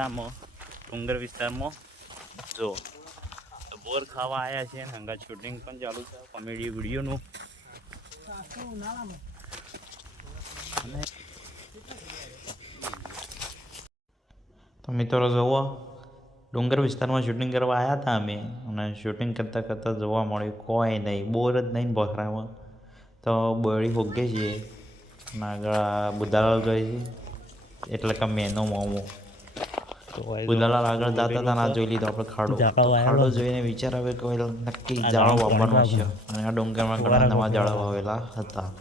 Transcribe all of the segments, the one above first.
વિસ્તારમાં ડુંગર વિસ્તારમાં, જો બોર ખાવા આવ્યા છે અને હંગા શૂટિંગ પણ ચાલુ છે કોમેડી વિડીયોનું. અને તો મિત્રો જુઓ, ડુંગર વિસ્તારમાં શૂટિંગ કરવા આવ્યા હતા અમે, અને શૂટિંગ કરતાં કરતાં જોવા મળ્યું, કોઈ નહીં, બોર જ નહીં બોખરામાં તો બળી હોગે છીએ, અને આગળ બુધાલાલ જોઈએ છે, એટલે કે મેનો મોમો. બુધાલાલ આગળ જતા હતા ના જોઈ લીધો આપણે ખાડો. ખાડો જોઈને વિચાર આવે કે નક્કી જાળો જાળો છે. અને આ ડુંગરમાં ઘણા નવા જાળો વાવેલા હતા.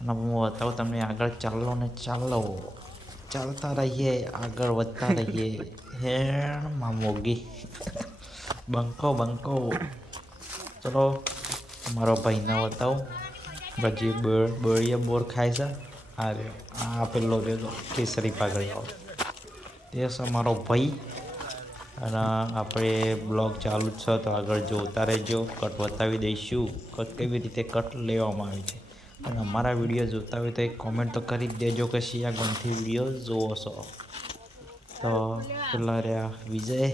અને હું બતાવું તમને આગળ ચાલો ને ચાલો. ચાલતા રહીએ આગળ વધતા રહીએ. હેણમાં મોગી. બંકો બંકો. ચલો મારો ભાઈને બતાવું. પછી બળ બળીએ બોર ખાય છે. આ રહ્યો. આ પેલો રહ્યો કેસરી પાઘડીઓ તે છે મારો ભાઈ. અને આપણે બ્લોગ ચાલુ જ છે તો આગળ જોતા રહેજો. કટ બતાવી દઈશું કટ કેવી રીતે કટ લેવામાં આવે છે. અને અમારા વીડિયો જોતા હોય તો એક કોમેન્ટ તો કરી જ દેજો કે શિયા ગમથી વીડિયો જોવો છો. તો પેલા રહ્યા વિજય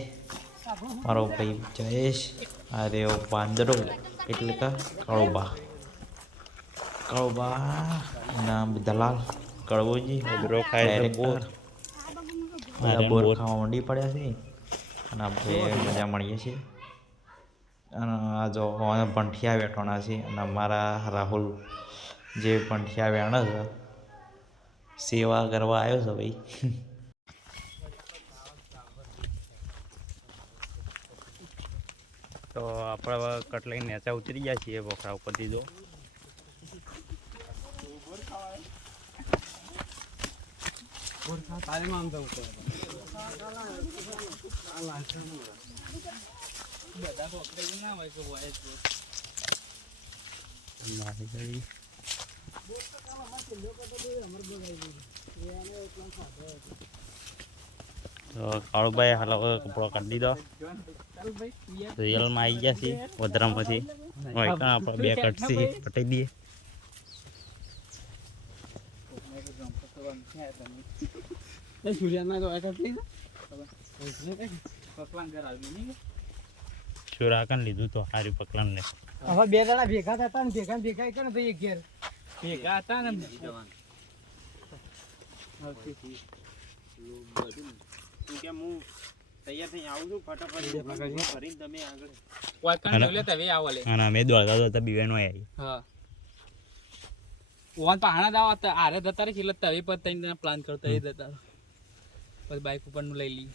મારો ભાઈ જયેશ આ રહ્યો પાંદરો એટલે કે કળોબા. કળોબા અને દલાલ કળવોજી Director. બોર. ખાવા માંડી પડ્યા છે. અને આપણે મજા મળીએ છીએ. અને આ જો ભંઠિયા વેઠવાના છે અને મારા રાહુલ જે ભંઠિયા વેણે છે સેવા કરવા આવ્યો છે ભાઈ. તો આપણે કટલાઈ કટ લઈને નેચા ઉતરી ગયા છીએ બોખરા ઉપરથી જો મારી ગાડી તો કાળુભાઈ હાલ હવે કપડો કાઢી દીધો રિયલમાં આવી ગયા છીએ વધારામાંથી હોય આપણે બે કટસી કટાઈ દઈએ. ચોરાકન લીધું તો હારી પકલાન ને હવે બે જણા ભેગા થતા ને ભેગા ને ભેગા કરે ને ભાઈ ઘેર. ભેગા હતા ને તું કે હું તૈયાર થઈ આવું છું ફટાફટ. ભરીને તમે આગળ વાકણ તવે આવો લે અને અમે દોડતા દોડતા બીવેનો આવી હા. ઓન પહાણા દાવ હતા. આરે જતા રહી એટલે તવે પર તઈને પ્લાન કરતા એ. પછી બાઈક ઉપરનું લઈ લી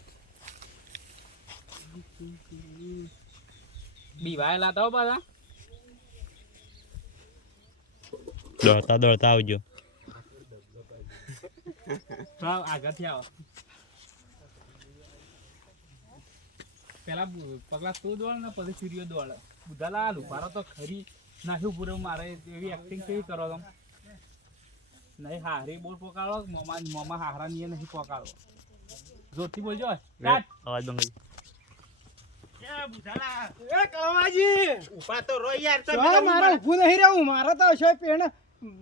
બીવાયેલા હતા હો પાછા. દોડતા દોડતા આવજો. આગળથી આવો. પેલા પગલા તું દોડ ને પછી સૂર્ય દોડ. બુધાલા આ લુપારો તો ખરી. નાખ્યું પૂરે મારે એવી એક્ટિંગ કેવી કરો તમે? નહીં હારી બોલ પોકાળો મોમા મોમા હારા ની નહીં પોકાળો. જોરથી બોલજો અવાજ બંધ એ કળવાજી. ઉપા તો રો યાર જો મારે ઊભું નહીં રહેવું. મારે તો છે પેણ.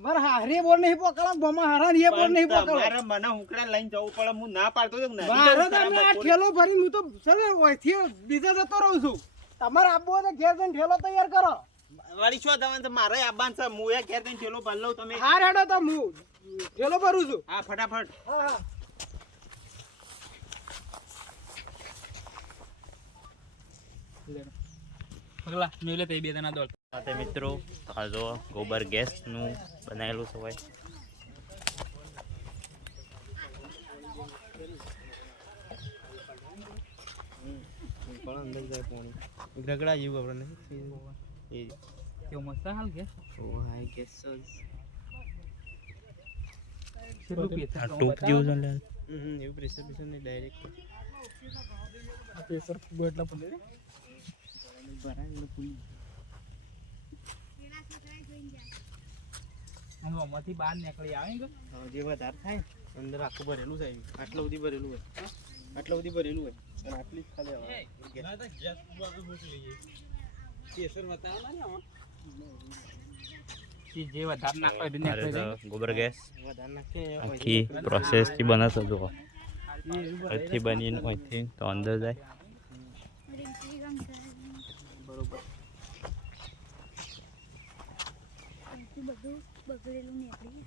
મારે હારી બોર નહીં પકડા બોમાં હારા ને એ બોર નહીં પકડો મને હુકડા લઈને જવું પડે હું ના પાડતો તો મારે તો અમે આ ઠેલો ભરીને હું તો સરે ઓયથી બીજા જતો રહું છું. તમારે આપવો ઘેર જઈને ઠેલો તૈયાર કરો. વાળી શું મારે આબાન છે. હું એ ઘેર થઈને ઠેલો ભર લઉં તમે. હાર હેડો તો હું ઠેલો ભરું છું. હા ફટાફટ. હા હા. પગલા લે તે બે જણા દોડ સાથે મિત્રો આ જો ગોબર ગેસનું બનાવેલું છે ભાઈ. રગડા જેવું આપણે કેવું મસ્ત હાલ કે આ ટૂંક જેવું છે લે. એવું પ્રેશર પ્રેશર નહીં ડાયરેક્ટ પ્રેશર ફૂગો એટલે આમાંથી બહાર નીકળી આવે ને જે વધારે થાય. અંદર આખું ભરેલું થાય આટલું બધી ભરેલું હોય. આટલું બધી ભરેલું હોય. અને આટલી ખાલી આવે. ગોબર ગેસ. આખી પ્રોસેસથી બને છે જુઓ. અહીંથી બનીને અહીંથી તો અંદર જાય. બધું બગડેલું નીકળી